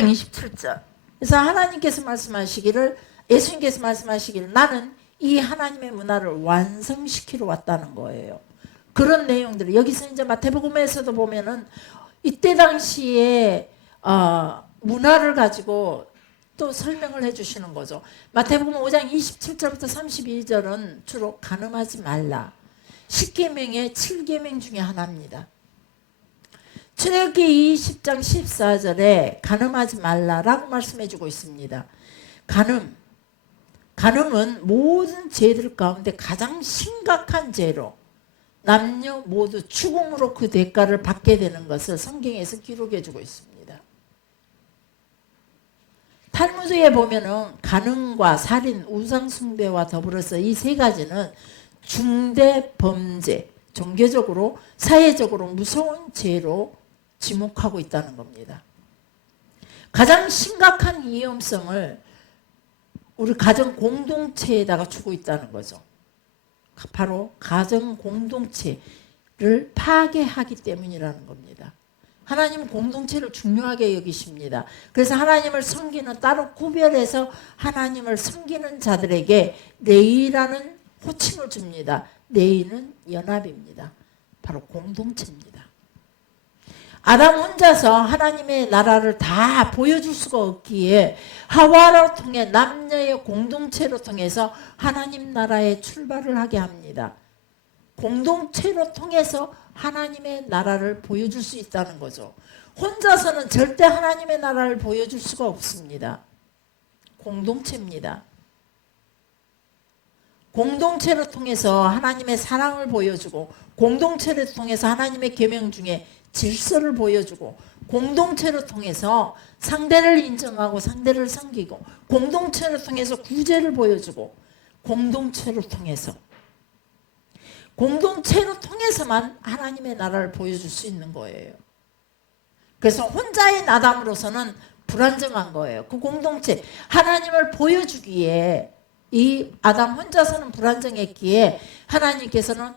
5장 27절. 그래서 하나님께서 말씀하시기를, 예수님께서 말씀하시기를 나는 이 하나님의 문화를 완성시키러 왔다는 거예요. 그런 내용들을 여기서 이제 마태복음에서도 보면은 이때 당시에 문화를 가지고 또 설명을 해주시는 거죠. 마태복음 5장 27절부터 32절은 주로 간음하지 말라, 10계명의 7계명 중에 하나입니다. 출애굽기 20장 14절에 간음하지 말라라고 말씀해주고 있습니다. 간음은 모든 죄들 가운데 가장 심각한 죄로 남녀 모두 죽음으로 그 대가를 받게 되는 것을 성경에서 기록해주고 있습니다. 탈무드에 보면은 간음과 살인, 우상숭배와 더불어서 이 세 가지는 중대 범죄, 종교적으로 사회적으로 무서운 죄로 지목하고 있다는 겁니다. 가장 심각한 위험성을 우리 가정 공동체에다가 주고 있다는 거죠. 바로 가정 공동체를 파괴하기 때문이라는 겁니다. 하나님은 공동체를 중요하게 여기십니다. 그래서 하나님을 섬기는, 따로 구별해서 하나님을 섬기는 자들에게 레위라는 호칭을 줍니다. 레위는 연합입니다. 바로 공동체입니다. 아담 혼자서 하나님의 나라를 다 보여줄 수가 없기에 하와를 통해 남녀의 공동체로 통해서 하나님 나라에 출발을 하게 합니다. 공동체로 통해서 하나님의 나라를 보여줄 수 있다는 거죠. 혼자서는 절대 하나님의 나라를 보여줄 수가 없습니다. 공동체입니다. 공동체를 통해서 하나님의 사랑을 보여주고, 공동체를 통해서 하나님의 계명 중에 질서를 보여주고, 공동체를 통해서 상대를 인정하고 상대를 섬기고, 공동체를 통해서 구제를 보여주고, 공동체를 통해서만 하나님의 나라를 보여줄 수 있는 거예요. 그래서 혼자의 나담으로서는 불안정한 거예요. 그 공동체, 하나님을 보여주기에 이 아담 혼자서는 불안정했기에 하나님께서는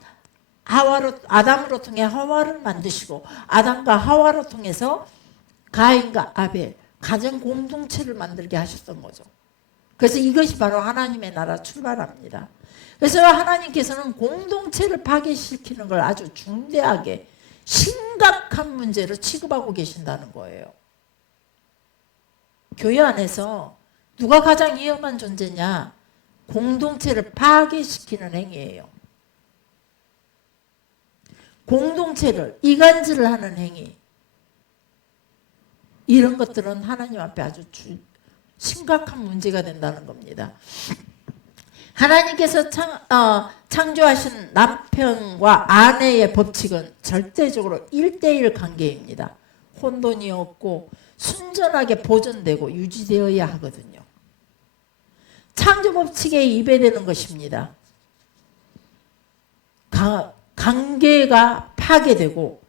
아담으로 통해 하와를 만드시고, 아담과 하와로 통해서 가인과 아벨, 가정 공동체를 만들게 하셨던 거죠. 그래서 이것이 바로 하나님의 나라 출발합니다. 그래서 하나님께서는 공동체를 파괴시키는 걸 아주 중대하게 심각한 문제로 취급하고 계신다는 거예요. 교회 안에서 누가 가장 위험한 존재냐? 공동체를 파괴시키는 행위예요. 공동체를 이간질을 하는 행위, 이런 것들은 하나님 앞에 아주 심각한 문제가 된다는 겁니다. 하나님께서 창조하신 남편과 아내의 법칙은 절대적으로 1:1 관계입니다. 혼돈이 없고 순전하게 보존되고 유지되어야 하거든요. 창조 법칙에 위배되는 것입니다. 관계가 파괴되고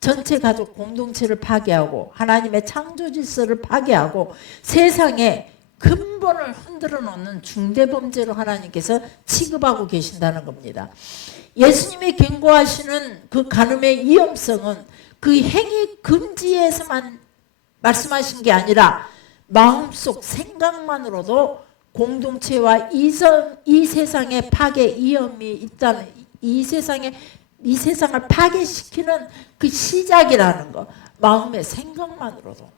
전체 가족 공동체를 파괴하고 하나님의 창조 질서를 파괴하고 세상에 근본을 흔들어 놓는 중대범죄로 하나님께서 취급하고 계신다는 겁니다. 예수님이 경고하시는 그 간음의 위험성은 그 행위 금지에서만 말씀하신 게 아니라 마음속 생각만으로도 공동체와 이 세상의 파괴 위험이 있다는, 이 세상을 파괴시키는 그 시작이라는 거, 마음의 생각만으로도.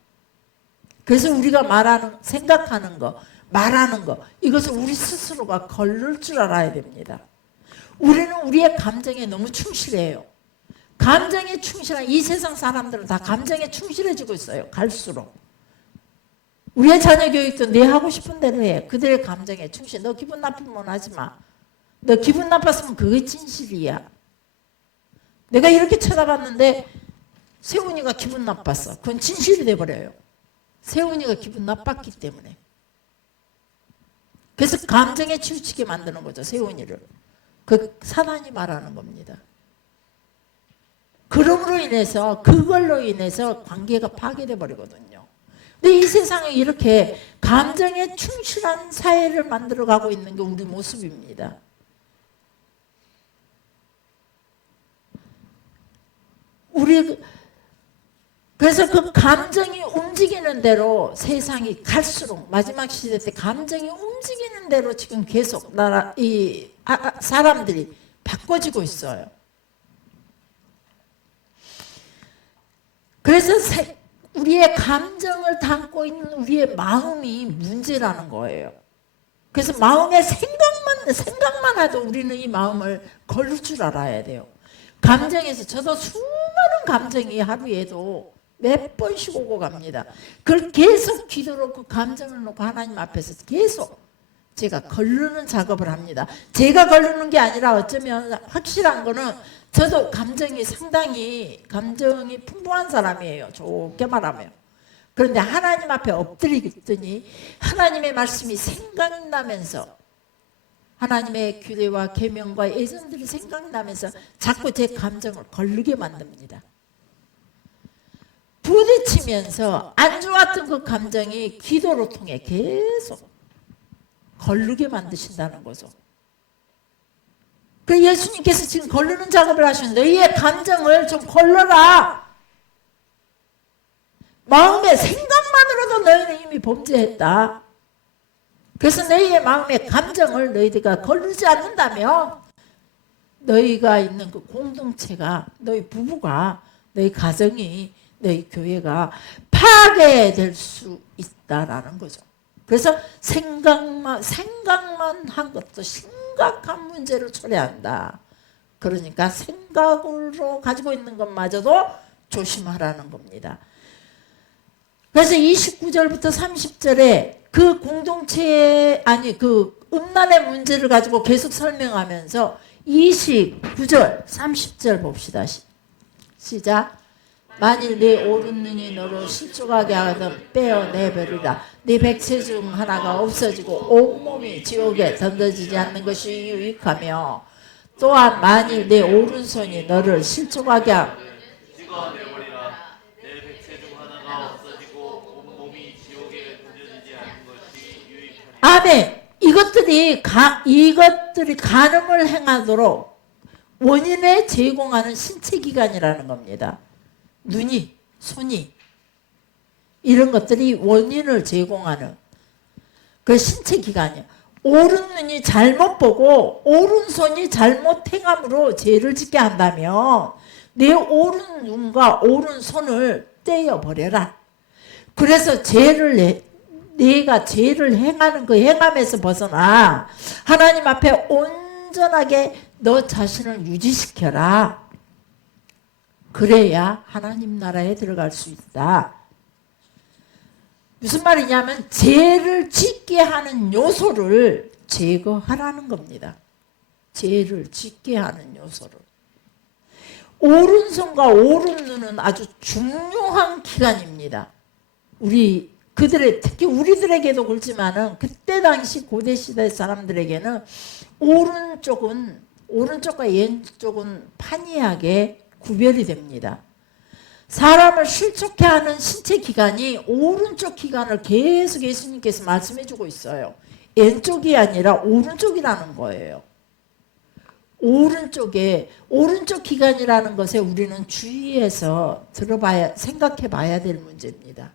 그래서 우리가 생각하는 거, 말하는 거, 이것을 우리 스스로가 거를 줄 알아야 됩니다. 우리는 우리의 감정에 너무 충실해요. 감정에 충실한 이 세상 사람들은 다 감정에 충실해지고 있어요. 갈수록. 우리의 자녀 교육도 내 하고 싶은 대로 해. 그들의 감정에 충실. 너 기분 나쁘면 하지 마. 너 기분 나빴으면 그게 진실이야. 내가 이렇게 쳐다봤는데 세훈이가 기분 나빴어. 그건 진실이 돼버려요. 세훈이가 기분 나빴기 때문에. 그래서 감정에 치우치게 만드는 거죠. 세훈이를. 그 사단이 말하는 겁니다. 그걸로 인해서 관계가 파괴돼 버리거든요. 근데 이 세상에 이렇게 감정에 충실한 사회를 만들어가고 있는 게 우리 모습입니다. 그래서 그 감정이 움직이는 대로 세상이 갈수록 마지막 시대 때 감정이 움직이는 대로 지금 계속 사람들이 바꿔지고 있어요. 그래서 우리의 감정을 담고 있는 우리의 마음이 문제라는 거예요. 그래서 마음의 생각만 해도 우리는 이 마음을 걸을 줄 알아야 돼요. 감정에서 저도 수많은 감정이 하루에도 몇 번씩 오고 갑니다. 그걸 계속 기도로 그 감정을 놓고 하나님 앞에서 계속 제가 걸르는 작업을 합니다. 제가 걸르는 게 아니라 어쩌면 확실한 거는 저도 상당히 감정이 풍부한 사람이에요. 좋게 말하면. 그런데 하나님 앞에 엎드리더니 하나님의 말씀이 생각나면서 하나님의 규례와 계명과 예전들이 생각나면서 자꾸 제 감정을 걸르게 만듭니다. 부딪히면서 안 좋았던 그 감정이 기도로 통해 계속 걸르게 만드신다는 거죠. 그 예수님께서 지금 걸르는 작업을 하시는데 너희의 감정을 좀 걸러라. 마음의 생각만으로도 너희는 이미 범죄했다. 그래서 너희의 마음의 감정을 너희들과 걸르지 않는다면 너희가 있는 그 공동체가 너희 부부가 너희 가정이 너희 교회가 파괴될 수 있다라는 거죠. 그래서 생각만 한 것도 심각한 문제를 초래한다. 그러니까 생각으로 가지고 있는 것마저도 조심하라는 겁니다. 그래서 29절부터 30절에 그 공동체의 그 음란의 문제를 가지고 계속 설명하면서 29절 30절 봅시다. 시작. 만일 네 오른 눈이 너로 실족하게 하거든 빼어내버리라. 네 백체 중 하나가 없어지고 온몸이 지옥에 던져지지 않는 것이 유익하며 또한 만일 내 오른손이 너를 실족하게 하거든 찍어내버리라. 내 백체 중 하나가 없어지고 온몸이 지옥에 던져지지 않는 것이 유익하며. 아멘. 이것들이 간음을 행하도록 원인을 제공하는 신체기관이라는 겁니다. 눈이, 손이 이런 것들이 원인을 제공하는 그 신체기관이에요. 오른눈이 잘못 보고 오른손이 잘못 행함으로 죄를 짓게 한다면 내 오른눈과 오른손을 떼어버려라. 그래서 내가 죄를 행하는 그 행함에서 벗어나 하나님 앞에 온전하게 너 자신을 유지시켜라. 그래야 하나님 나라에 들어갈 수 있다. 무슨 말이냐면 죄를 짓게 하는 요소를 제거하라는 겁니다. 죄를 짓게 하는 요소를. 오른손과 오른눈은 아주 중요한 기관입니다. 특히 우리들에게도 그렇지만은 그때 당시 고대 시대 사람들에게는 오른쪽과 왼쪽은 판이하게 구별이 됩니다. 사람을 실족해 하는 신체 기관이 오른쪽 기관을 계속 예수님께서 말씀해 주고 있어요. 왼쪽이 아니라 오른쪽이라는 거예요. 오른쪽 기관이라는 것에 우리는 주의해서 생각해 봐야 될 문제입니다.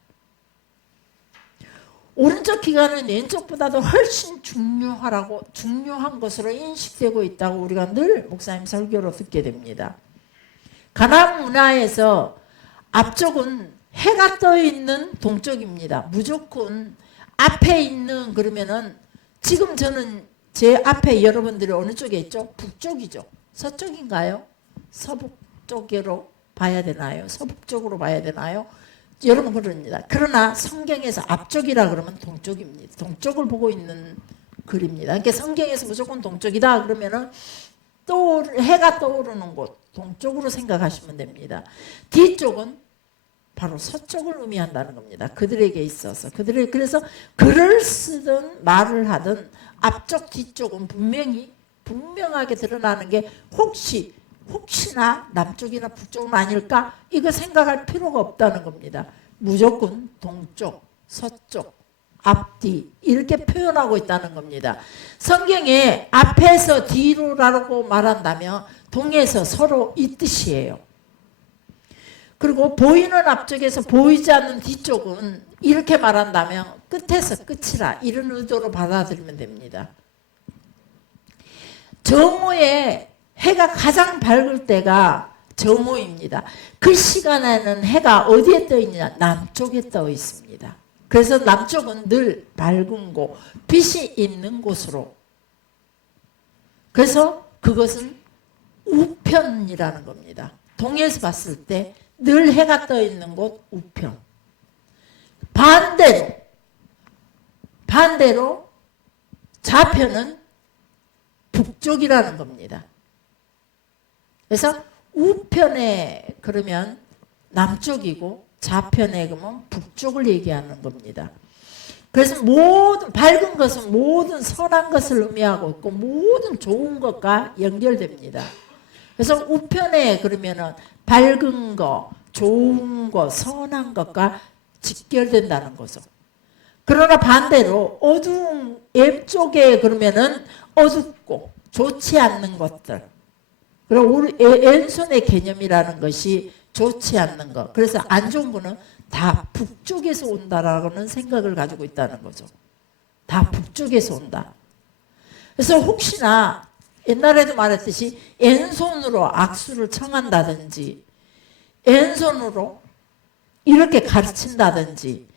오른쪽 기관은 왼쪽보다도 훨씬 중요한 것으로 인식되고 있다고 우리가 늘 목사님 설교로 듣게 됩니다. 가나안 문화에서 앞쪽은 해가 떠 있는 동쪽입니다. 무조건 앞에 있는 그러면은 지금 저는 제 앞에 여러분들이 어느 쪽에 있죠? 북쪽이죠. 서쪽인가요? 서북 쪽으로 봐야 되나요? 서북쪽으로 봐야 되나요? 여러분 그럽니다. 그러나 성경에서 앞쪽이라 그러면 동쪽입니다. 동쪽을 보고 있는 글입니다. 그러니까 성경에서 무조건 동쪽이다 그러면은 해가 떠오르는 곳 동쪽으로 생각하시면 됩니다. 뒤쪽은 바로 서쪽을 의미한다는 겁니다. 그들에게 있어서 그래서 글을 쓰든 말을 하든 앞쪽 뒤쪽은 분명하게 드러나는 게 혹시나 남쪽이나 북쪽은 아닐까? 이거 생각할 필요가 없다는 겁니다. 무조건 동쪽, 서쪽, 앞뒤 이렇게 표현하고 있다는 겁니다. 성경에 앞에서 뒤로라고 말한다면 동에서 서로 이 뜻이에요. 그리고 보이는 앞쪽에서 보이지 않는 뒤쪽은 이렇게 말한다면 끝에서 끝이라 이런 의도로 받아들이면 됩니다. 정오에 해가 가장 밝을 때가 정오입니다. 그 시간에는 해가 어디에 떠 있느냐? 남쪽에 떠 있습니다. 그래서 남쪽은 늘 밝은 곳, 빛이 있는 곳으로. 그래서 그것은 우편이라는 겁니다. 동에서 봤을 때 늘 해가 떠 있는 곳 우편. 반대로 좌편은 북쪽이라는 겁니다. 그래서 우편에 그러면 남쪽이고 좌편에 그러면 북쪽을 얘기하는 겁니다. 그래서 모든 밝은 것은 모든 선한 것을 의미하고 있고 모든 좋은 것과 연결됩니다. 그래서 우편에 그러면은 밝은 것, 좋은 것, 선한 것과 직결된다는 거죠. 그러나 반대로 어두운 왼쪽에 그러면은 어둡고 좋지 않는 것들. 그리고 우리 왼손의 개념이라는 것이 좋지 않는 것. 그래서 안 좋은 거는 다 북쪽에서 온다라는 생각을 가지고 있다는 거죠. 다 북쪽에서 온다. 그래서 혹시나 옛날에도 말했듯이 왼손으로 악수를 청한다든지 왼손으로 이렇게 가르친다든지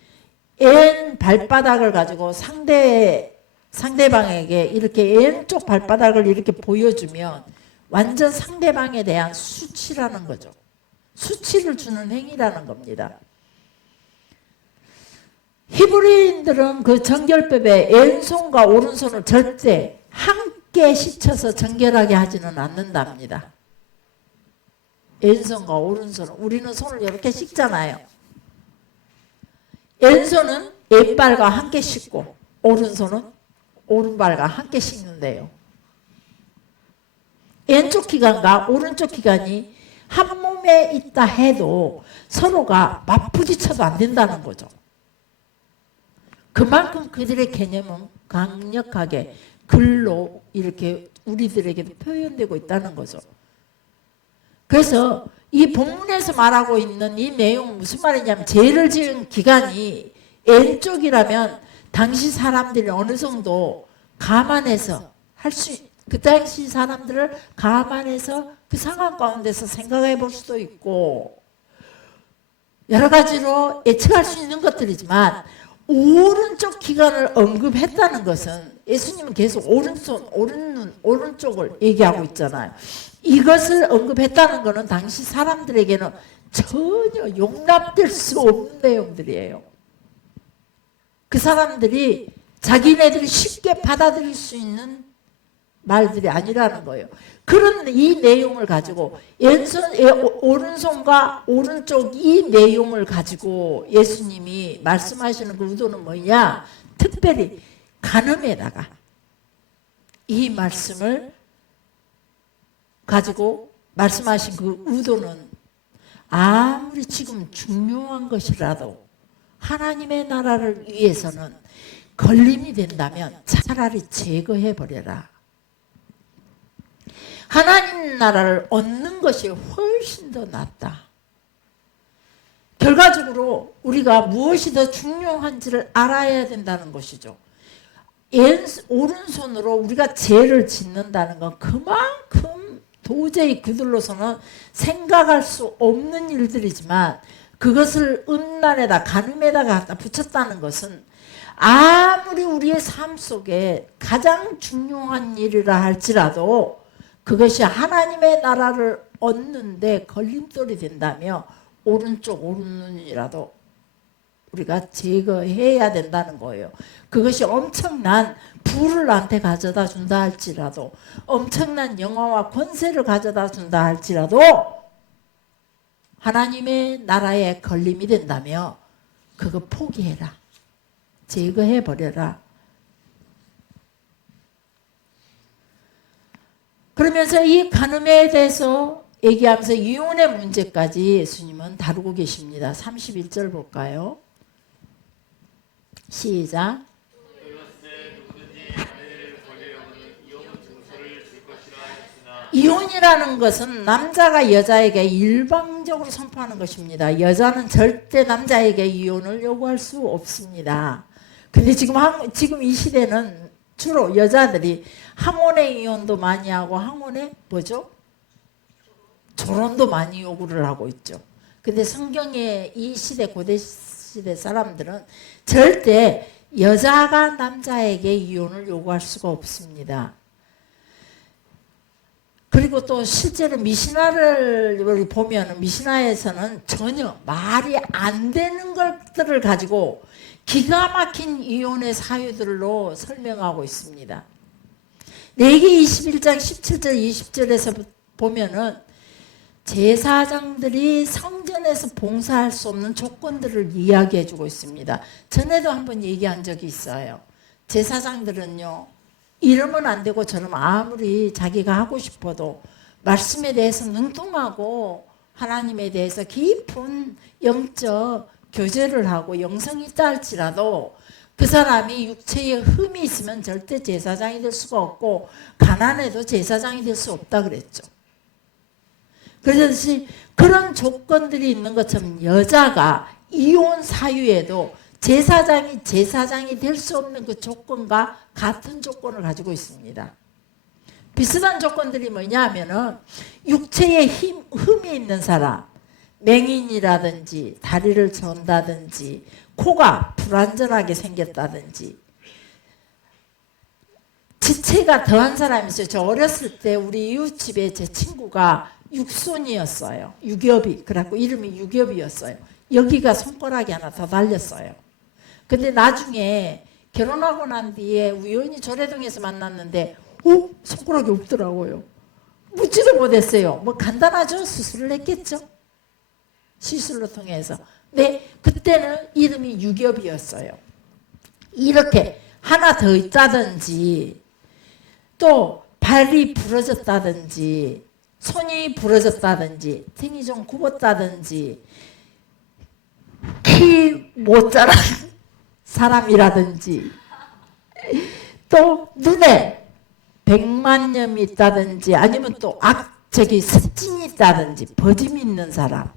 왼 발바닥을 가지고 상대방에게 이렇게 왼쪽 발바닥을 이렇게 보여주면 완전 상대방에 대한 수치라는 거죠. 수치를 주는 행위라는 겁니다. 히브리인들은 그 정결법에 왼손과 오른손을 절대 함께 씻혀서 정결하게 하지는 않는답니다. 왼손과 오른손은 우리는 손을 이렇게 씻잖아요. 왼손은 왼발과 함께 씻고 오른손은 오른발과 함께 씻는데요. 왼쪽 기관과 오른쪽 기관이 한 몸에 있다 해도 서로가 맞부딪혀도 안 된다는 거죠. 그만큼 그들의 개념은 강력하게 글로 이렇게 우리들에게도 표현되고 있다는 거죠. 그래서 이 본문에서 말하고 있는 이 내용은 무슨 말이냐면 죄를 지은 기간이 왼쪽이라면 당시 사람들이 어느 정도 감안해서 그 당시 사람들을 감안해서 그 상황 가운데서 생각해 볼 수도 있고 여러 가지로 예측할 수 있는 것들이지만 오른쪽 기관을 언급했다는 것은 예수님은 계속 오른손, 오른눈, 오른쪽을 얘기하고 있잖아요. 이것을 언급했다는 것은 당시 사람들에게는 전혀 용납될 수 없는 내용들이에요. 그 사람들이 자기네들이 쉽게 받아들일 수 있는 말들이 아니라는 거예요. 그런 이 내용을 가지고 오른손과 오른쪽 이 내용을 가지고 예수님이 말씀하시는 그 의도는 뭐냐? 특별히 간음에다가 이 말씀을 가지고 말씀하신 그 의도는 아무리 지금 중요한 것이라도 하나님의 나라를 위해서는 걸림이 된다면 차라리 제거해버려라. 하나님 나라를 얻는 것이 훨씬 더 낫다. 결과적으로 우리가 무엇이 더 중요한지를 알아야 된다는 것이죠. 오른손으로 우리가 죄를 짓는다는 건 그만큼 도저히 그들로서는 생각할 수 없는 일들이지만 그것을 음란에다 간음에다 갖다 붙였다는 것은 아무리 우리의 삶 속에 가장 중요한 일이라 할지라도 그것이 하나님의 나라를 얻는데 걸림돌이 된다며 오른쪽 오른눈이라도 우리가 제거해야 된다는 거예요. 그것이 엄청난 부를 나한테 가져다 준다 할지라도 엄청난 영화와 권세를 가져다 준다 할지라도 하나님의 나라에 걸림이 된다며 그거 포기해라. 제거해버려라. 그러면서 이 간음에 대해서 얘기하면서 이혼의 문제까지 예수님은 다루고 계십니다. 31절 볼까요? 시작. 이혼이라는 것은 남자가 여자에게 단정적으로 선포하는 것입니다. 여자는 절대 남자에게 이혼을 요구할 수 없습니다. 근데 지금 이 시대는 주로 여자들이 항혼의 이혼도 많이 하고 항혼의 뭐죠? 조론도 많이 요구를 하고 있죠. 근데 성경의 이 시대 고대 시대 사람들은 절대 여자가 남자에게 이혼을 요구할 수가 없습니다. 그리고 또 실제로 미시나를 보면 미시나에서는 전혀 말이 안 되는 것들을 가지고 기가 막힌 이혼의 사유들로 설명하고 있습니다. 레위기 21장 17절 20절에서 보면은 제사장들이 성전에서 봉사할 수 없는 조건들을 이야기해 주고 있습니다. 전에도 한번 얘기한 적이 있어요. 제사장들은요, 이러면 안 되고 저러면 아무리 자기가 하고 싶어도 말씀에 대해서 능통하고 하나님에 대해서 깊은 영적 교제를 하고 영성이 있다 할지라도 그 사람이 육체에 흠이 있으면 절대 제사장이 될 수가 없고 가난해도 제사장이 될 수 없다 그랬죠. 그래서 그런 조건들이 있는 것처럼 여자가 이혼 사유에도 제사장이 될 수 없는 그 조건과 같은 조건을 가지고 있습니다. 비슷한 조건들이 뭐냐 하면은 육체에 흠이 있는 사람, 맹인이라든지 다리를 전다든지 코가 불완전하게 생겼다든지 지체가 더한 사람이 있어요. 저 어렸을 때 우리 이웃집에 제 친구가 육손이었어요. 유겹이. 그래갖고 이름이 유겹이었어요. 여기가 손가락이 하나 더 달렸어요. 근데 나중에 결혼하고 난 뒤에 우연히 조례동에서 만났는데 손가락이 없더라고요. 묻지도 못했어요. 뭐 간단하죠? 수술을 했겠죠? 시술로 통해서. 네, 그때는 이름이 유겹이었어요. 이렇게 하나 더 있다든지 또 발이 부러졌다든지 손이 부러졌다든지 등이 좀 굽었다든지 키 못 자란 사람이라든지 또 눈에 백만염이 있다든지 아니면 또 습진이 있다든지 버짐이 있는 사람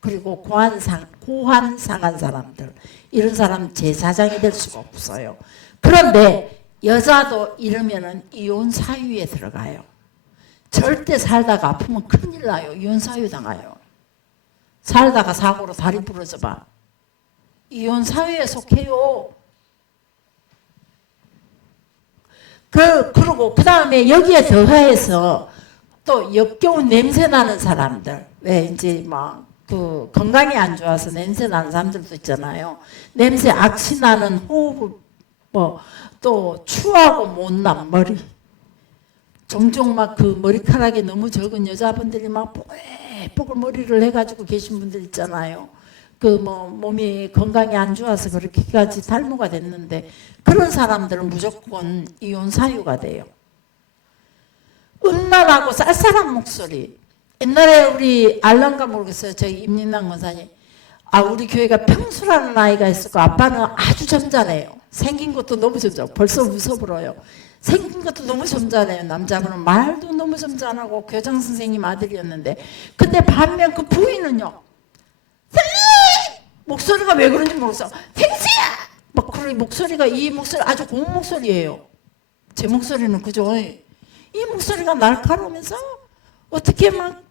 그리고 고환 상한 사람들 이런 사람 제사장이 될 수가 없어요. 그런데 여자도 이러면은 이혼 사유에 들어가요. 절대 살다가 아프면 큰일 나요. 이혼 사유 당해요. 살다가 사고로 다리 부러져 봐. 이혼 사유에 속해요. 그리고 그 다음에 여기에 더해서 또 역겨운 냄새 나는 사람들. 왜 이제 막 그 건강이 안 좋아서 냄새 나는 사람들도 있잖아요. 냄새 악취 나는 호흡 또 추하고 못난 머리. 종종 막 그 머리카락이 너무 적은 여자분들이 막 뽀글뽀글 머리를 해가지고 계신 분들 있잖아요. 그 몸이 건강이 안 좋아서 그렇게까지 탈모가 됐는데 그런 사람들은 무조건 이혼 사유가 돼요. 음란하고 쌀쌀한 목소리. 옛날에 우리 알란가 모르겠어요. 저희 임진남 권사님. 우리 교회가 평수라는 아이가 있었고 아빠는 아주 점잖아요. 생긴 것도 너무 점잖고 벌써 무서워요. 생긴 것도 너무 점잖아요. 남자분은 말도 너무 점잖하고 교장 선생님 아들이었는데 근데 반면 그 부인은요. 목소리가 왜 그런지 모르겠어. 팽수야! 막 그런 목소리가 이 목소리 아주 고운 목소리예요. 제 목소리는 그죠? 이 목소리가 날카로우면서 어떻게 막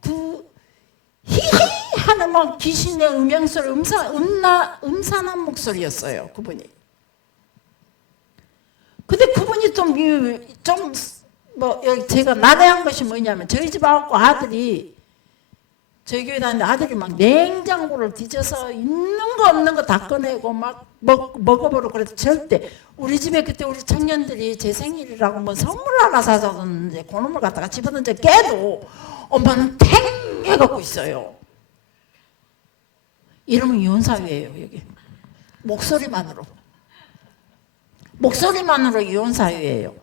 히히 하는 막 귀신의 음향소리 음산한 목소리였어요. 그분이. 근데 그분이 제가 난해한 것이 뭐냐면 저희 집 아들이 저희 교회 다니는데 아들이 막 냉장고를 뒤져서 있는 거 없는 거 다 꺼내고 막 먹어보려고 그래도 절대 우리 집에 그때 우리 청년들이 제 생일이라고 뭐 선물 하나 사줬는데 그놈을 갖다가 집어던져 깨도 엄마는 탱 해갖고 있어요. 이러면 이혼사유예요. 여기 목소리만으로 이혼사유예요.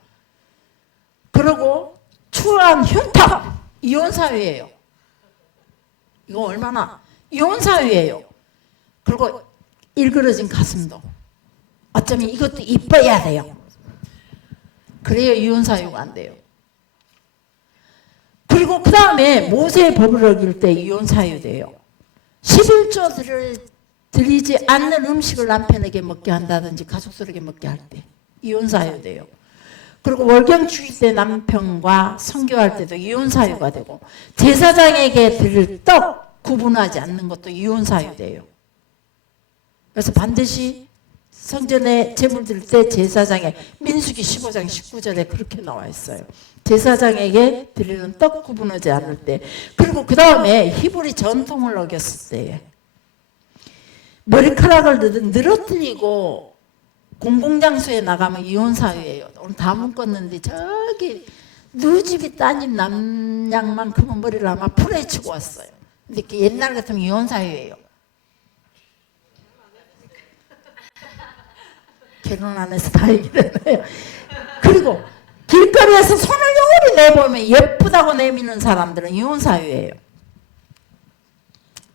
그리고 추한 흉터 이혼사유예요. 이거 얼마나 이혼사유예요. 그리고 일그러진 가슴도 어쩌면 이것도 이뻐야 돼요. 그래야 이혼사유가 안 돼요. 그리고 그 다음에 모세의 법을 어길 때 이혼사유 돼요. 11조 드리지 않는 음식을 남편에게 먹게 한다든지 가족들에게 먹게 할 때 이혼 사유돼요. 그리고 월경 주일 때 남편과 선교할 때도 이혼 사유가 되고 제사장에게 드릴 떡 구분하지 않는 것도 이혼 사유돼요. 그래서 반드시 성전에 제물 드릴 때 제사장에 민수기 15장 19절에 그렇게 나와 있어요. 제사장에게 드리는 떡 구분하지 않을 때. 그리고 그 다음에 히브리 전통을 어겼을 때 머리카락을 늘어뜨리고 공공장소에 나가면 이혼 사유예요. 오늘 다 묶었는데 저기 누집이 따님 남양만큼은 머리를 아마 풀어헤치고 왔어요. 근데 옛날 같으면 이혼 사유예요. 결혼 안 해서 다행이잖아요. 그리고 길거리에서 손을 요리 내보면 예쁘다고 내미는 사람들은 이혼 사유예요.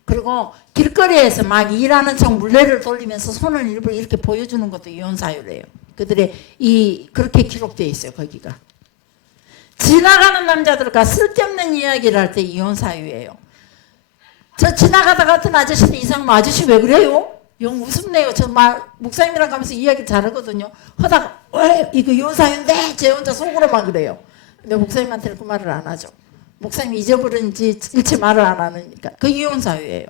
그리고 길거리에서 막 일하는 척 물레를 돌리면서 손을 일부러 이렇게 보여주는 것도 이혼 사유래요. 그들의 그렇게 기록되어 있어요. 거기가. 지나가는 남자들과 쓸데없는 이야기를 할 때 이혼 사유예요. 저 지나가다가 어떤 아저씨는 이상하면 아저씨 왜 그래요? 영 웃음네요. 저 목사님이랑 가면서 이야기 잘하거든요. 하다가 왜 이거 이혼 사유인데 제 혼자 속으로만 그래요. 근데 목사님한테는 그 말을 안 하죠. 목사님 잊어버린지 일체 말을 안 하니까 그 이혼 사유예요.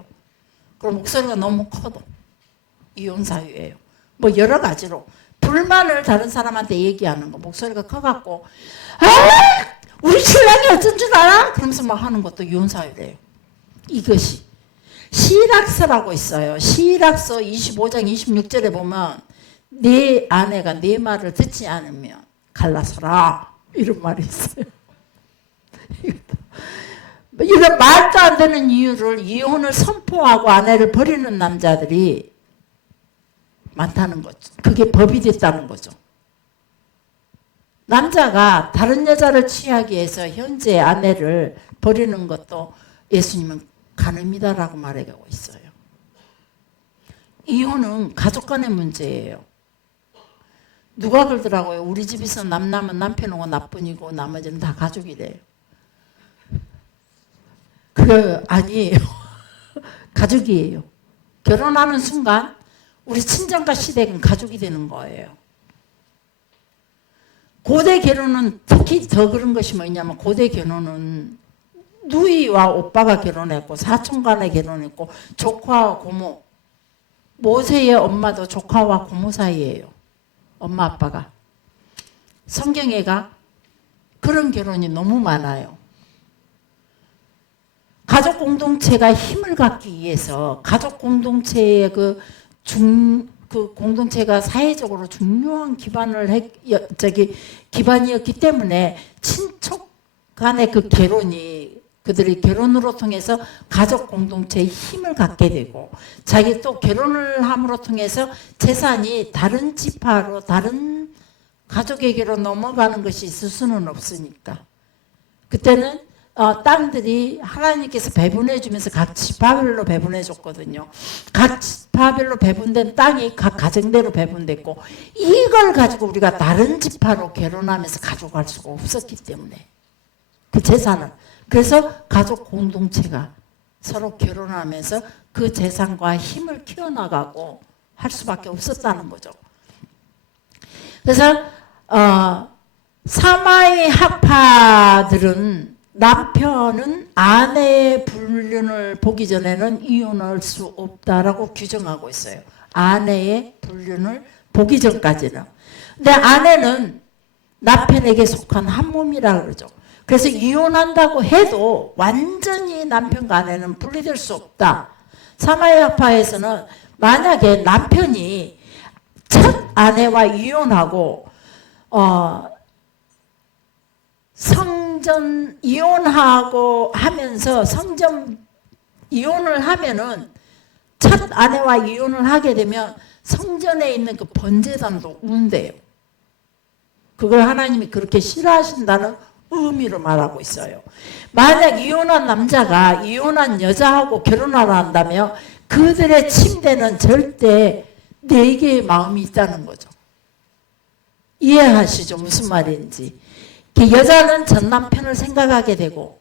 그럼 목소리가 너무 커도 이혼 사유예요. 뭐 여러 가지로 불만을 다른 사람한테 얘기하는 거 목소리가 커갖고 우리 신랑이 어쩐 줄 알아? 그러면서 막 하는 것도 이혼 사유래요. 이것이 시락서라고 있어요. 시락서 25장 26절에 보면 내 아내가 내 말을 듣지 않으면 갈라서라 이런 말이 있어요. 이런 말도 안 되는 이유를 이혼을 선포하고 아내를 버리는 남자들이 많다는 거죠. 그게 법이 됐다는 거죠. 남자가 다른 여자를 취하기 위해서 현재 아내를 버리는 것도 예수님은 가늠이다라고 말하고 있어요. 이혼은 가족 간의 문제예요. 누가 그러더라고요. 우리 집에서 남남은 남편하고 나뿐이고 나머지는 다 가족이래요. 그래, 아니에요. 가족이에요. 결혼하는 순간 우리 친정과 시댁은 가족이 되는 거예요. 고대 결혼은 특히 더 그런 것이 뭐냐면 고대 결혼은 누이와 오빠가 결혼했고 사촌간에 결혼했고 조카와 고모 모세의 엄마도 조카와 고모 사이예요. 엄마 아빠가. 성경에가 그런 결혼이 너무 많아요. 가족 공동체가 힘을 갖기 위해서 가족 공동체의 그 공동체가 사회적으로 중요한 기반이었기 때문에 친척 간의 그 결혼이 그들이 결혼으로 통해서 가족 공동체의 힘을 갖게 되고 자기 또 결혼을 함으로 통해서 재산이 다른 지파로 다른 가족에게로 넘어가는 것이 있을 수는 없으니까 그때는 땅들이 하나님께서 배분해 주면서 각 지파별로 배분해 줬거든요. 각 지파별로 배분된 땅이 각 가정대로 배분됐고 이걸 가지고 우리가 다른 지파로 결혼하면서 가져갈 수가 없었기 때문에 그 재산을 그래서 가족 공동체가 서로 결혼하면서 그 재산과 힘을 키워나가고 할 수밖에 없었다는 거죠. 그래서 사마의 학파들은 남편은 아내의 불륜을 보기 전에는 이혼할 수 없다라고 규정하고 있어요. 아내의 불륜을 보기 전까지는. 근데 아내는 남편에게 속한 한 몸이라 그러죠. 그래서 이혼한다고 해도 완전히 남편과 아내는 분리될 수 없다. 사마의 학파에서는 만약에 남편이 첫 아내와 이혼하고 성전 이혼하고 하면서 성전 이혼을 하면은 첫 아내와 이혼을 하게 되면 성전에 있는 그 번제단도 운대요. 그걸 하나님이 그렇게 싫어하신다는 의미로 말하고 있어요. 만약 이혼한 남자가 이혼한 여자하고 결혼하려 한다면 그들의 침대는 절대 4개의 마음이 있다는 거죠. 이해하시죠? 무슨 말인지. 여자는 전 남편을 생각하게 되고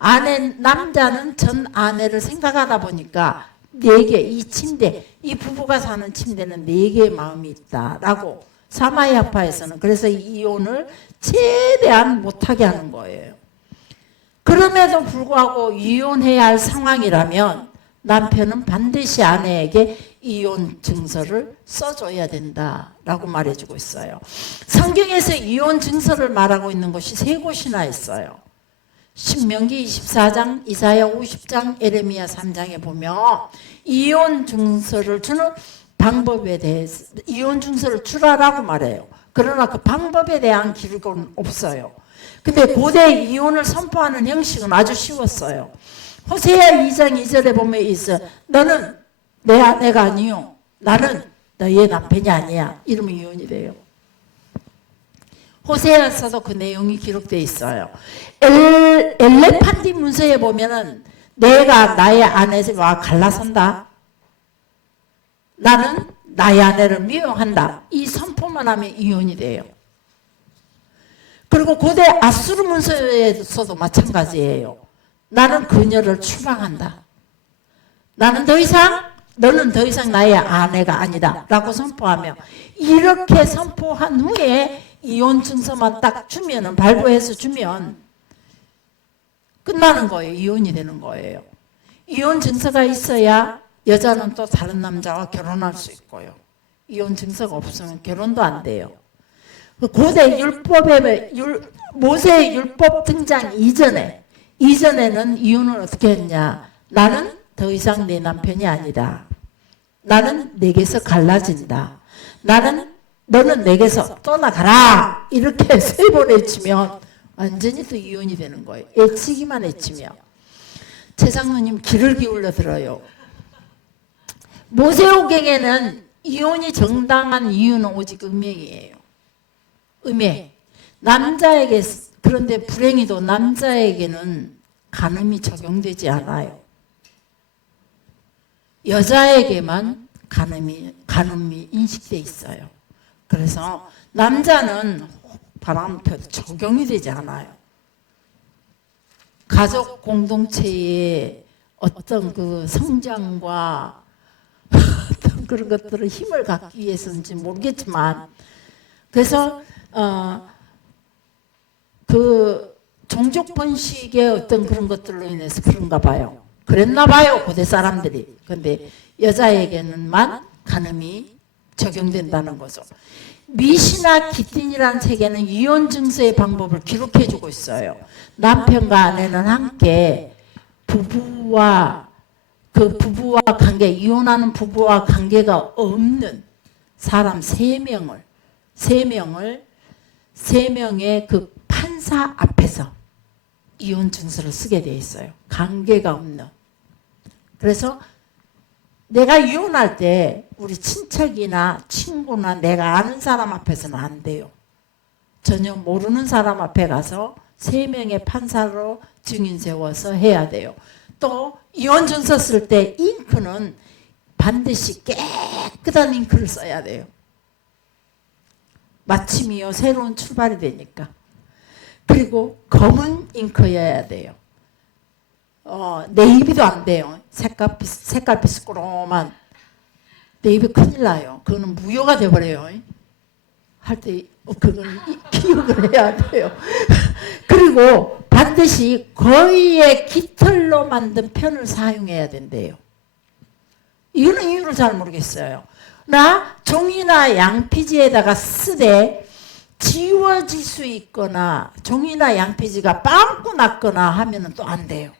남자는 전 아내를 생각하다 보니까 4개, 이 침대, 이 부부가 사는 침대는 4개의 마음이 있다라고 사마이아파에서는 그래서 이혼을 최대한 못하게 하는 거예요. 그럼에도 불구하고 이혼해야 할 상황이라면 남편은 반드시 아내에게 이혼 증서를 써줘야 된다라고 말해주고 있어요. 성경에서 이혼 증서를 말하고 있는 곳이 3곳이나 있어요. 신명기 24장, 이사야 50장, 에레미야 3장에 보면 이혼 증서를 주는 방법에 대해서 이혼 증서를 주라라고 말해요. 그러나 그 방법에 대한 기록은 없어요. 근데 고대 이혼을 선포하는 형식은 아주 쉬웠어요. 호세아 2장 2절에 보면 있어. 너는 내 아내가 아니요. 나는 너의 남편이 아니야. 이러면 이혼이 돼요. 호세아서도 그 내용이 기록되어 있어요. 엘레판디 문서에 보면은 내가 나의 아내와 갈라선다. 나는 나의 아내를 미워한다. 이 선포만 하면 이혼이 돼요. 그리고 고대 아수르 문서에서도 마찬가지예요. 나는 그녀를 추방한다. 너는 더 이상 나의 아내가 아니다. 라고 선포하며 이렇게 선포한 후에 이혼 증서만 딱 주면은 발부해서 주면 끝나는 거예요. 이혼이 되는 거예요. 이혼 증서가 있어야 여자는 또 다른 남자와 결혼할 수 있고요. 이혼 증서가 없으면 결혼도 안 돼요. 고대 율법에 모세의 율법 등장 이전에는 이혼을 어떻게 했냐? 나는 더 이상 내 남편이 아니다. 나는 내게서 갈라진다. 너는 내게서 떠나가라. 이렇게 3번 외치면 완전히 또 이혼이 되는 거예요. 외치기만 외치면. 최장로님 귀를 기울여 들어요. 모세오경에는 이혼이 정당한 이유는 오직 음행이에요. 음행. 남자에게 그런데 불행히도 남자에게는 간음이 적용되지 않아요. 여자에게만 간음이 인식돼 있어요. 그래서 남자는 바람 펴도 적용이 되지 않아요. 가족 공동체의 어떤 그 성장과 어떤 그런 것들을 힘을 갖기 위해서인지 모르겠지만 그래서 그 종족 번식의 어떤 그런 것들로 인해서 그런가 봐요. 그랬나 봐요, 고대 사람들이. 근데 여자에게는만 간음이 적용된다는 거죠. 미시나 기틴이라는 책에는 이혼 증서의 방법을 기록해 주고 있어요. 남편과 아내는 함께 부부와 이혼하는 부부와 관계가 없는 사람 3명의 그 판사 앞에서 이혼 증서를 쓰게 돼 있어요. 관계가 없는. 그래서 내가 이혼할 때 우리 친척이나 친구나 내가 아는 사람 앞에서는 안 돼요. 전혀 모르는 사람 앞에 가서 3명의 판사로 증인 세워서 해야 돼요. 또 이혼 증서 쓸 때 잉크는 반드시 깨끗한 잉크를 써야 돼요. 마침이요 새로운 출발이 되니까. 그리고 검은 잉크여야 돼요. 네이비도 안 돼요. 색깔 비스꾸로만. 네이비 큰일 나요. 그거는 무효가 돼버려요. 할 때 그건 기억을 해야 돼요. 그리고 반드시 거위의 깃털로 만든 편을 사용해야 된대요. 이거는 이유를 잘 모르겠어요. 종이나 양피지에다가 쓰되 지워질 수 있거나 종이나 양피지가 빵꾸 났거나 하면 또 안 돼요.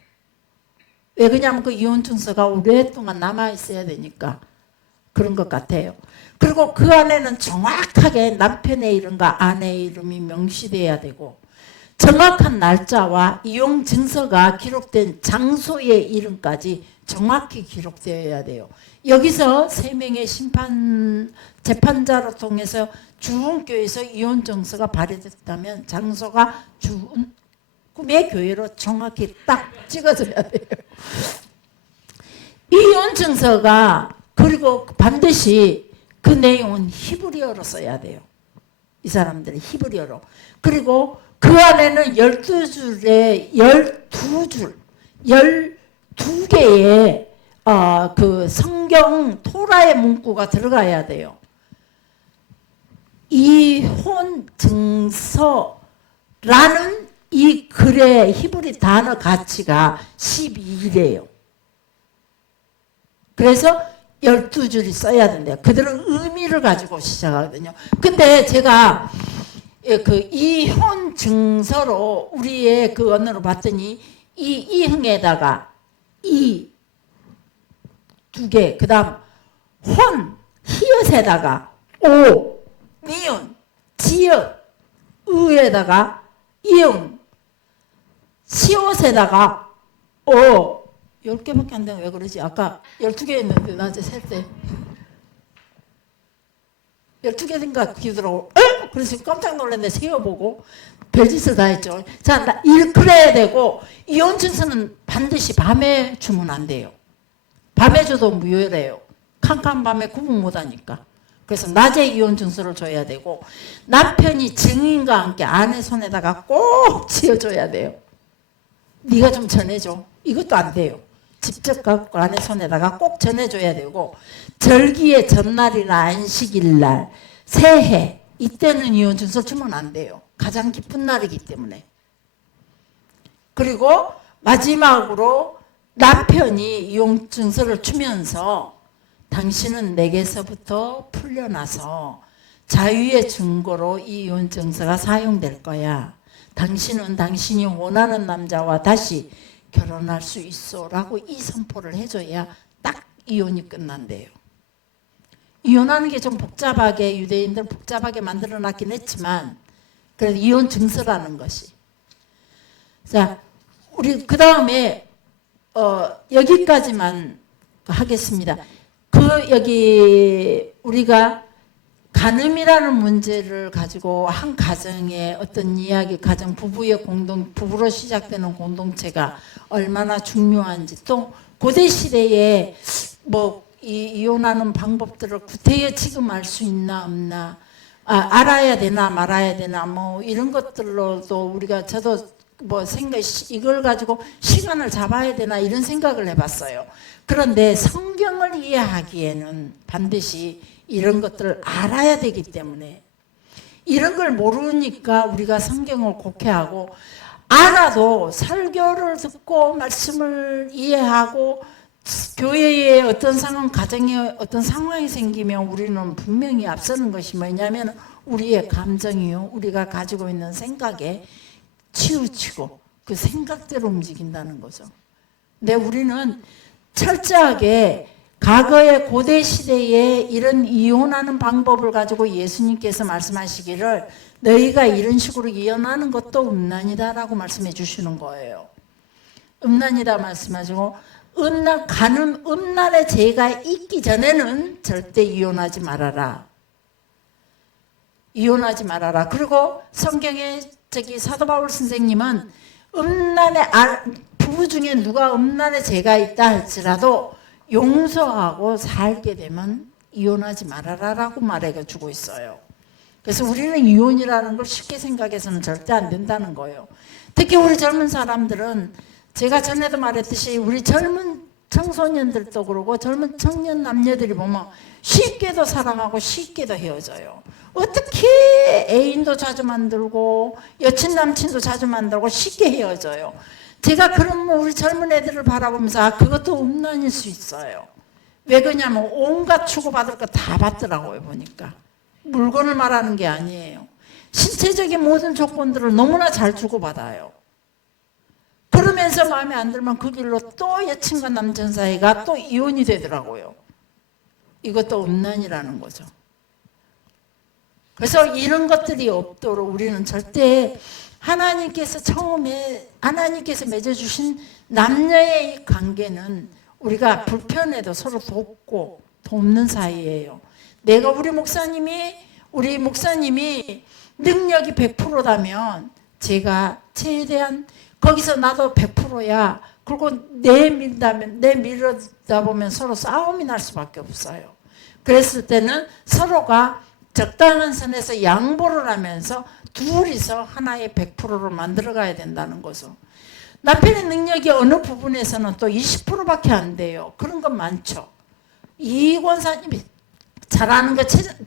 왜 그러냐면 그 이혼 증서가 오랫동안 남아있어야 되니까 그런 것 같아요. 그리고 그 안에는 정확하게 남편의 이름과 아내의 이름이 명시돼야 되고 정확한 날짜와 이혼 증서가 기록된 장소의 이름까지 정확히 기록되어야 돼요. 여기서 3명의 재판자로 통해서 주은교에서 이혼 증서가 발효됐다면 장소가 꿈의 교회로 정확히 딱 찍어줘야 돼요. 이혼 증서가 그리고 반드시 그 내용은 히브리어로 써야 돼요. 이 사람들이 히브리어로. 그리고 그 안에는 12줄에 12줄, 12개의 그 성경 토라의 문구가 들어가야 돼요. 이혼 증서라는 이 글의 히브리 단어 가치가 12래요. 그래서 12줄이 써야 된대요. 그들은 의미를 가지고 시작하거든요. 근데 제가 그 이혼 증서로 우리의 그 언어로 봤더니 이 이흥에다가 이 두 개, 그 다음 혼, 히읗에다가 오, 니은, 지읒, 의에다가 이응, 시옷에다가 10개밖에 안 되면 왜 그러지? 아까 12개 했는데 낮에 셀 때 12개인가 기더라고. 그래서 깜짝 놀랐는데 세어보고 별짓을 다 했죠. 자, 그래야 되고 이혼 증서는 반드시 밤에 주면 안 돼요. 밤에 줘도 무효래요. 캄캄 밤에 구분 못하니까. 그래서 낮에 이혼 증서를 줘야 되고 남편이 증인과 함께 아내 손에다가 꼭 쥐어줘야 돼요. 네가 좀 전해줘. 이것도 안 돼요. 직접 갖고 아내 손에다가 꼭 전해줘야 되고 절기의 전날이나 안식일날, 새해 이때는 이혼 증서 주면 안 돼요. 가장 기쁜 날이기 때문에. 그리고 마지막으로 남편이 이혼 증서를 주면서 당신은 내게서부터 풀려나서 자유의 증거로 이 이혼 증서가 사용될 거야. 당신은 당신이 원하는 남자와 다시 결혼할 수 있어 라고 이 선포를 해줘야 딱 이혼이 끝난대요. 이혼하는 게 좀 복잡하게 유대인들 복잡하게 만들어 놨긴 했지만 그래도 이혼 증서라는 것이. 자, 우리 그 다음에 여기까지만 하겠습니다. 여기 우리가 간음이라는 문제를 가지고 한 가정의 어떤 이야기, 가정 부부의 부부로 시작되는 공동체가 얼마나 중요한지, 또 고대 시대에 뭐 이혼하는 방법들을 구태여 지금 알 수 있나 없나, 알아야 되나 말아야 되나 뭐 이런 것들로도 우리가 저도 뭐 이걸 가지고 시간을 잡아야 되나 이런 생각을 해봤어요. 그런데 성경을 이해하기에는 반드시 이런 것들을 알아야 되기 때문에 이런 걸 모르니까 우리가 성경을 곡해하고 알아도 설교를 듣고 말씀을 이해하고 교회에 어떤 상황, 가정에 어떤 상황이 생기면 우리는 분명히 앞서는 것이 뭐냐면 우리의 감정이요, 우리가 가지고 있는 생각에 치우치고 그 생각대로 움직인다는 거죠. 근데 우리는 철저하게 과거의 고대 시대에 이런 이혼하는 방법을 가지고 예수님께서 말씀하시기를 너희가 이런 식으로 이혼하는 것도 음란이다라고 말씀해 주시는 거예요. 음란이다 말씀하시고 음란의 죄가 있기 전에는 절대 이혼하지 말아라. 이혼하지 말아라. 그리고 성경에 사도 바울 선생님은 부부 중에 누가 음란의 죄가 있다 할지라도 용서하고 살게 되면 이혼하지 말아라라고 말해주고 있어요. 그래서 우리는 이혼이라는 걸 쉽게 생각해서는 절대 안 된다는 거예요. 특히 우리 젊은 사람들은 제가 전에도 말했듯이 우리 젊은 청소년들도 그러고 젊은 청년 남녀들이 보면 쉽게도 사랑하고 쉽게도 헤어져요. 어떻게 애인도 자주 만들고 여친 남친도 자주 만들고 쉽게 헤어져요. 제가 그런 우리 젊은 애들을 바라보면서 그것도 음란일 수 있어요. 왜 그러냐면 온갖 주고받을 거 다 받더라고요. 보니까 물건을 말하는 게 아니에요. 신체적인 모든 조건들을 너무나 잘 주고받아요. 그러면서 마음에 안 들면 그 길로 또 여친과 남친 사이가 또 이혼이 되더라고요. 이것도 음란이라는 거죠. 그래서 이런 것들이 없도록 우리는 절대 하나님께서 맺어주신 남녀의 이 관계는 우리가 불편해도 서로 돕고 돕는 사이예요. 내가 우리 목사님이 능력이 100%라면 제가 최대한 거기서 나도 100%야. 그리고 내밀다 보면 서로 싸움이 날 수밖에 없어요. 그랬을 때는 서로가 적당한 선에서 양보를 하면서 둘이서 하나의 100%를 만들어가야 된다는 거죠. 남편의 능력이 어느 부분에서는 또 20%밖에 안 돼요. 그런 건 많죠. 이 권사님이 잘하는 거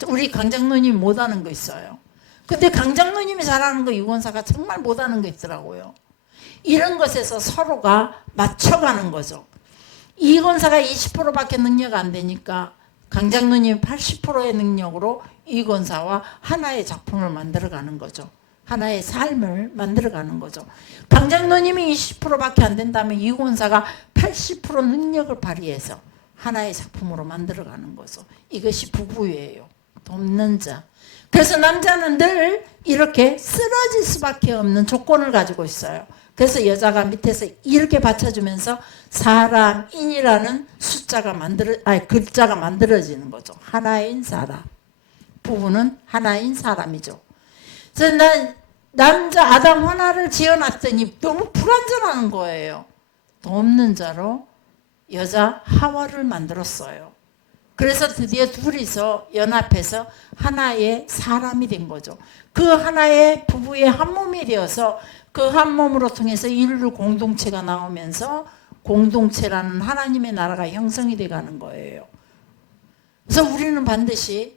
우리 강장로님이 못하는 거 있어요. 근데 강장로님이 잘하는 거 이 권사가 정말 못하는 거 있더라고요. 이런 것에서 서로가 맞춰가는 거죠. 이 권사가 20%밖에 능력 안 되니까 강장로님이 80%의 능력으로 이 권사와 하나의 작품을 만들어가는 거죠. 하나의 삶을 만들어가는 거죠. 강장로님이 20%밖에 안 된다면 이 권사가 80% 능력을 발휘해서 하나의 작품으로 만들어가는 거죠. 이것이 부부예요. 돕는 자. 그래서 남자는 늘 이렇게 쓰러질 수밖에 없는 조건을 가지고 있어요. 그래서 여자가 밑에서 이렇게 받쳐주면서 사람인이라는 글자가 만들어지는 거죠. 하나인 사람. 부부는 하나인 사람이죠. 그래서 남자 아담 하나를 지어놨더니 너무 불완전한 거예요. 돕는 자로 여자 하와를 만들었어요. 그래서 드디어 둘이서 연합해서 하나의 사람이 된 거죠. 그 하나의 부부의 한 몸이 되어서 그 한 몸으로 통해서 인류 공동체가 나오면서 공동체라는 하나님의 나라가 형성이 돼가는 거예요. 그래서 우리는 반드시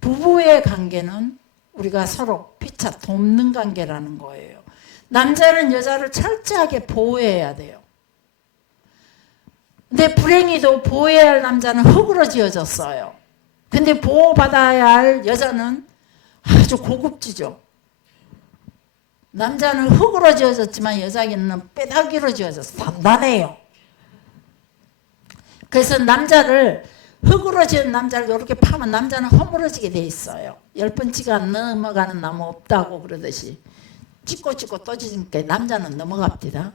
부부의 관계는 우리가 서로 피차 돕는 관계라는 거예요. 남자는 여자를 철저하게 보호해야 돼요. 근데 불행히도 보호해야 할 남자는 흙으로 지어졌어요. 근데 보호받아야 할 여자는 아주 고급지죠. 남자는 흙으로 지어졌지만 여자는 뼈다귀로 지어졌어. 단단해요. 그래서 남자를 흙으로 지은 남자를 이렇게 파면 남자는 허물어지게 돼 있어요. 10번 안 넘어가는 나무 없다고 그러듯이 찍고 또 지니까 남자는 넘어갑니다.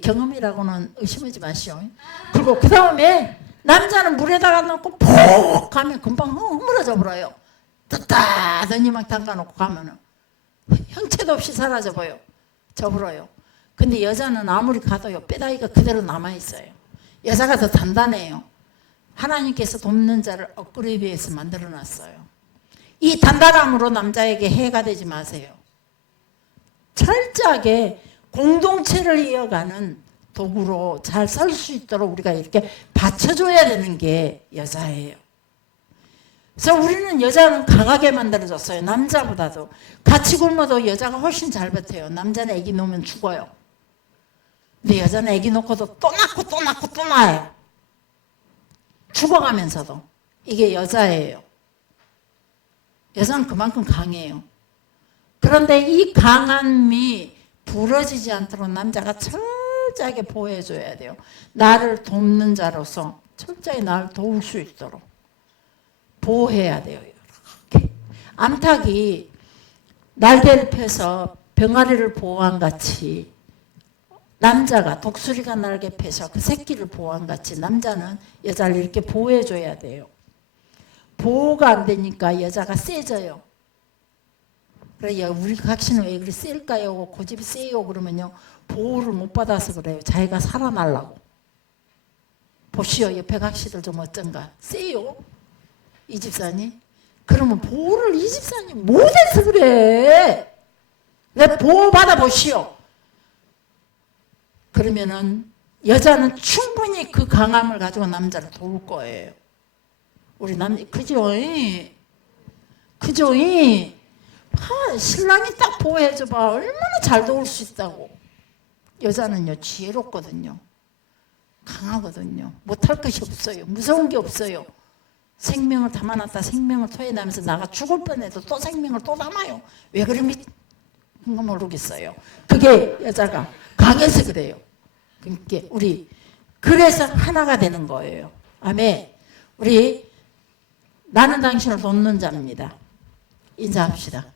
경험이라고는 의심하지 마시오. 그리고 그 다음에 남자는 물에다가 넣고 푹 가면 금방 허물어져 버려요. 떴다더니 막 담가놓고 가면은 형체도 없이 사라져 버려요. 져버려요. 근데 여자는 아무리 가도요 뼈다귀가 그대로 남아있어요. 여자가 더 단단해요. 하나님께서 돕는 자를 업그레이드해서 만들어놨어요. 이 단단함으로 남자에게 해가 되지 마세요. 철저하게 공동체를 이어가는 도구로 잘 설 수 있도록 우리가 이렇게 받쳐줘야 되는 게 여자예요. 그래서 우리는 여자는 강하게 만들어졌어요. 남자보다도. 같이 굶어도 여자가 훨씬 잘 버텨요. 남자는 애기 놓으면 죽어요. 근데 여자는 애기 놓고도 또 낳고 또 낳고 또 낳아요. 죽어가면서도. 이게 여자예요. 여자는 그만큼 강해요. 그런데 이 강함이 부러지지 않도록 남자가 철저하게 보호해줘야 돼요. 나를 돕는 자로서 철저히 나를 도울 수 있도록 보호해야 돼요. 이렇게. 암탉이 날개를 펴서 병아리를 보호한 같이 남자가 독수리가 날개 펴서 그 새끼를 보호한 같이 남자는 여자를 이렇게 보호해줘야 돼요. 보호가 안 되니까 여자가 세져요. 그래, 우리 각시는 왜 그리 셀까요? 고집이 세요. 그러면요, 보호를 못 받아서 그래요. 자기가 살아나려고. 보시오, 옆에 각시들 좀 어쩐가. 세요? 이 집사님? 그러면 보호를 이 집사님 못해서 그래. 내 보호 받아보시오. 그러면은 여자는 충분히 그 강함을 가지고 남자를 도울 거예요. 우리 그죠? 그죠? 신랑이 딱 보호해줘봐. 얼마나 잘 도울 수 있다고. 여자는요, 지혜롭거든요. 강하거든요. 못할 것이 없어요. 무서운 게 없어요. 생명을 담아놨다 생명을 토해내면서 나가 죽을 뻔해도 또 생명을 또 담아요. 왜 그러면 그거 모르겠어요. 그게 여자가 강해서 그래요. 그러니까 그래서 하나가 되는 거예요. 아멘. 우리 나는 당신을 돕는 자입니다. 인사합시다.